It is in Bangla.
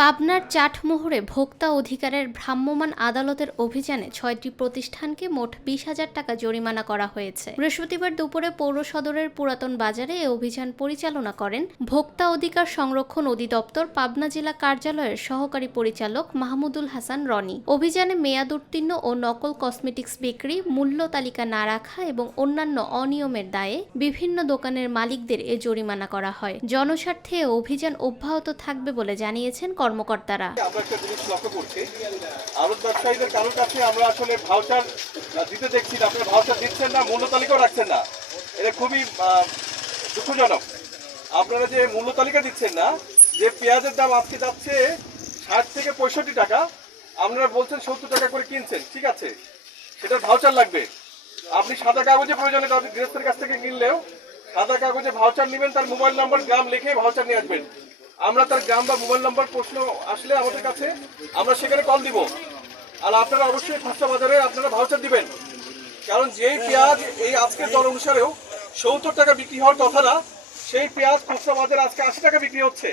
পাবনার চাটমোহরে ভোক্তা অধিকারের ভ্রাম্যমাণ আদালতের অভিযানে ছয়টি প্রতিষ্ঠানকে মোট বিশ হাজার টাকা জরিমানা করা হয়েছে। বৃহস্পতিবার দুপুরে পৌর সদরের পুরাতন বাজারে এ অভিযান পরিচালনা করেন ভোক্তা অধিকার সংরক্ষণ অধিদপ্তর পাবনা জেলা কার্যালয়ের সহকারী পরিচালক মাহমুদুল হাসান রনি। অভিযানে মেয়াদ উত্তীর্ণ ও নকল কসমেটিক্স বিক্রি, মূল্য তালিকা না রাখা এবং অন্যান্য অনিয়মের দায়ে বিভিন্ন দোকানের মালিকদের এ জরিমানা করা হয়। জনস্বার্থে অভিযান অব্যাহত থাকবে বলে জানিয়েছেন কর্মকর্তারা। ব্যবসায়ীদের আমরা আসলে দিতে দেখছি আপনারা দিচ্ছেন না, মূল্য তালিকাও রাখছেন না। এটা খুবই দুঃখজনক। আপনারা যে মূল্য তালিকা দিচ্ছেন না, যে পেঁয়াজের দাম আজকে যাচ্ছে ষাট থেকে পঁয়ষট্টি টাকা, আপনারা বলছেন সত্তর টাকা করে কিনছেন, ঠিক আছে? সেটার ভাউচার লাগবে। আপনি সাদা কাগজে প্রয়োজনে গৃহস্থের কাছ থেকে কিনলেও, সাদা কাগজে ভাউচার নেবেন, তার মোবাইল নাম্বার গ্রাম লিখে ভাউচার নিয়ে আসবেন। আমরা তার গ্রাম বা মোবাইল নাম্বার, প্রশ্ন আসলে আমাদের কাছে, আমরা সেখানে কল দিব। আর আপনারা অবশ্যই খুচরা বাজারে আপনারা ভাউচার দিবেন। কারণ যেই পেঁয়াজ এই আজকের দল অনুসারেও সত্তর টাকা বিক্রি হওয়ার কথা না, সেই পেঁয়াজ খুচরা বাজারে আজকে আশি টাকা বিক্রি হচ্ছে।